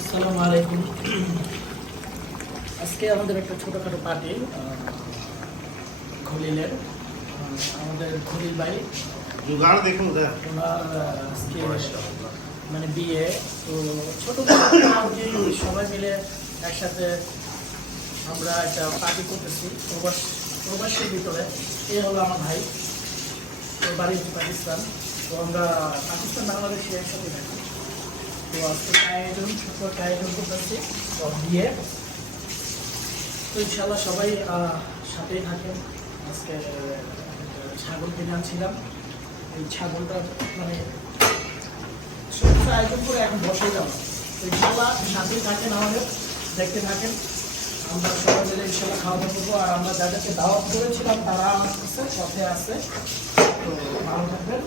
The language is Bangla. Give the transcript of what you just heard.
আসসালামু আলাইকুম। আজকে আমাদের একটা ছোটখাটো পার্টি খলিলের আমাদের খলিল ভাই जुगाड़ देखो उधर ওনার আজকে মানে বিয়ে। তো ছোট যে সবাই মিলে একসাথে আমরা একটা পার্টি করতেছি প্রবাসের ভিতরে। এ হলো আমার ভাই, ওর বাড়ি হচ্ছে পাকিস্তান। তো আমরা পাকিস্তান বাংলাদেশে একসাথে থাকি। তো আজকে আয়োজন ছোট একটা আয়োজন করতেছি বিয়ে। তো ইনশাল্লাহ সবাই সাথেই থাকেন। আজকে ছাগল কিনে আনছিলাম, এই ছাগলটা মানে ছোট আয়োজন করে এখন বসে যাব। তো ইনশাল্লাহ সাথেই থাকেন, আমাদের দেখতে থাকেন। আমরা সবাই মিলে ইনশাল্লাহ খাওয়া দাওয়া করবো। আর আমরা যাদেরকে দাওয়াত করেছিলাম তারা আমার কাছে পথে আছে। তো ভালো থাকবেন।